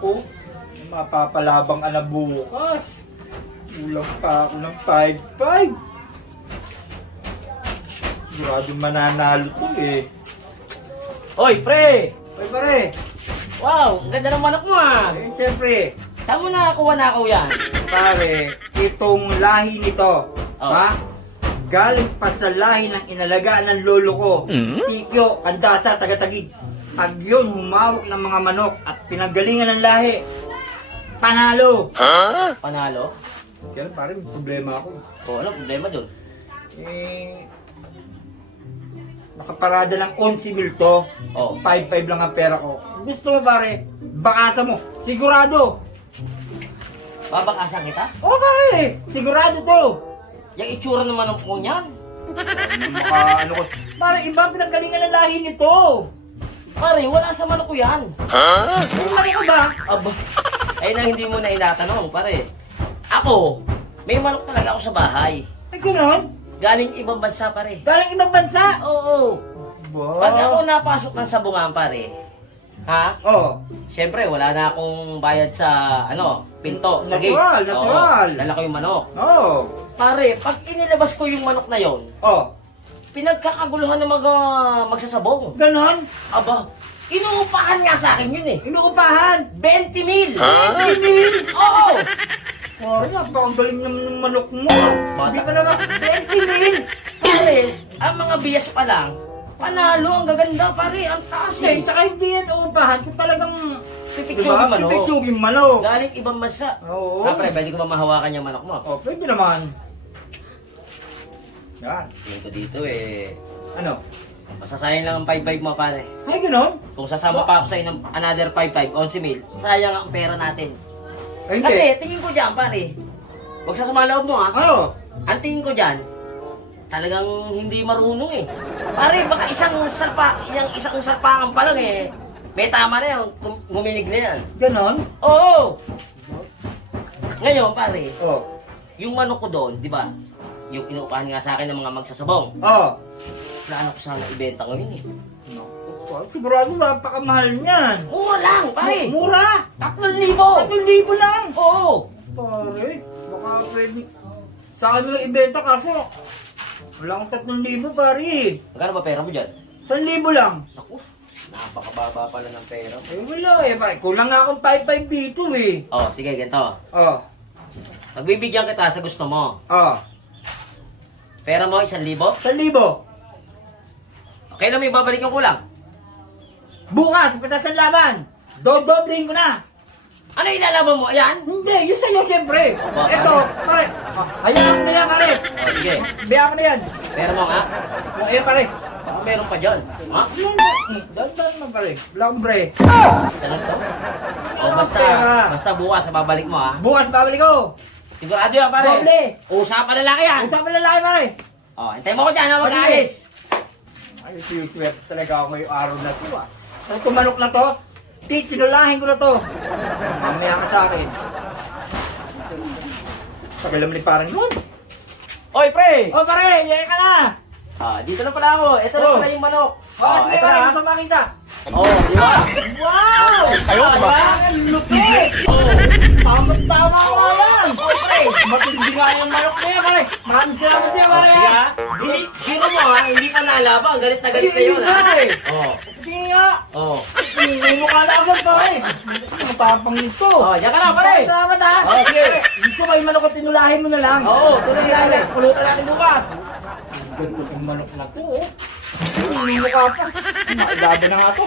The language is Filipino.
Oh, mapapalabang ka na bukas. Kulang pa ako ng 5-5. Sigurado mananalo to eh. Oy, pre! Ay pare, Wow, ang ganda ng manok mo ah! eh siyempre, Saan mo nakakuha na ako yan? pare, itong lahi nito, Oh. ha? Galing pa sa lahi ng inalagaan ng lolo ko, Tikyo, Kandasa, Tagatagig. Pag yun humawak ng mga manok at pinanggalingan ng lahi, panalo! Panalo? Kaya pare, may problema ako. O, ano problema dun? Eh, nakaparada lang 11,000 to. Oh. 5-5 lang ang pera ko. Gusto mo pare, bakasa mo. Sigurado. Babakasan kita? Oo pare, sigurado to. Yung itsura ng manok mo niyan? Ano ko. Pare, iba pinanggalingan ng lahi nito. Pare, wala sa manok ko yan. Ano ko ba? Aba, ayun ang hindi mo na inatanong, pare. Ako, may manok talaga ako sa bahay. Ay gano'n? Galing ibang bansa, pare. Galing ibang bansa. Oo. Pag ako napasok ng sabungan, pare, ha? Oh, Siyempre, wala na akong bayad sa, pinto. sa gate. Natural, natural. Oo, dala ko yung manok. oh, Pare, pag inilabas ko yung manok na yon, oh. pinagkakaguluhan ng mga magsasabong. Ganon? Aba, inuupahan nga sa akin yun eh. Inuupahan. 20 mil! 20 mil? Oo! Pare, napakagaling naman ng manok mo. Bata. Hindi pa naman 20 mil. Pare, ang mga bias pa lang, panalo, ang gaganda pare, ang taas Kasi, eh. tsaka hindi yan uupahan kung talagang Pipitsugin manok. Pipitsugin manok. Galing ibang bansa. Oo. Pare, pwede ko ba mahawakan yung manok mo? Oh, pwede naman. Yan. Tingin ko dito eh. Ano? Masasayang lang ang 5-5 mo pare. Ay, gano'n? Kung sasama pa ako sa inang another 5-5, 11 mil, sayang ang pera natin. Ay, hindi. Kasi tingin ko dyan pare, huwag sa sama loob mo ha. Oo. Ang tingin ko dyan, talagang hindi marunong eh. Pare, baka isang salpakan pa lang eh. May tama na yan, guminig na yan. Ganon? Oo! Ngayon pare, Oo. yung manok ko doon, di ba? Yung inuupahan nga sa akin ng mga magsasabong. Oo. Plano ko sana ibenta ngayon eh. Naku, sigurado napakamahal niyan. Mura lang, pare! Mura! 3,000! 3,000 lang! Oo! Pare, baka pwede. Sa akin mo lang ibenta kaso wala akong 3,000 pare. Magkano ba pera mo dyan? 1,000 lang. Naku, napakababa pala ng pera. Eh wala eh pare. Kulang nga akong 5,500 dito eh. Oh, sige, ganito. Oh. Pagbibigyan kita sa gusto mo. Oh. Pera mo, 1,000? 1,000. Kailan mo ibabalik yung kulang? Bukas, patas ang laban. Doblehin ko na. Ano ilalaban mo? Ayan? Hindi, yun sa'yo siyempre. Bakit? Ito, pare. Hayaan mo na yan, pare. Oh, sige. Biya mo na yan. Pera mo nga. Ayan, pare. Baka meron pa dyan. Ha? Dandan na, pare. Lambre. Isa lang to. Oh, basta, Pera. basta bukas babalik mo ha. Bukas, babalik ko. Sigurado yan pare. Doble. Usapan lalaki yan. Usapan lalaki, pare. Oh, hintay mo ko dyan ha, mag-aalis. Ay, swerte talaga ako ngayong araw na ito, ah. Ang tumanok na to, tinulahin ko na to. Mamaya ka sa akin. Pagalam ni parang nun. Oy, pre! Oh, pare, yan ka na. Ah, dito na pala ako. Ito na Oh. pala yung manok. Oh, sige, ito pare, na. gusto makita. Oh, di ba? Wow! Ayun ba? Ang lupit! Oh. Tama-tama ko yan! Oh, pare, matindi nga yung manok na yan, pare. Maraming salamat yan, pare. Sige ha. Hindi, sino mo ha? Hindi ka nalabang. Galit na galit na yun ha. Ay, Oh. hindi nga. Oh. May mukha na agad, pare. Matapang ito. Oh, diyan ka na, pare. Salamat, ha. Oh, sige. Gusto ko yung manok ko, tinulahin mo na lang. Oo, tuloy natin. Pulutan natin bukas. Ganda yung manok na to, oh. May mukha pa. Mailaban na nga to.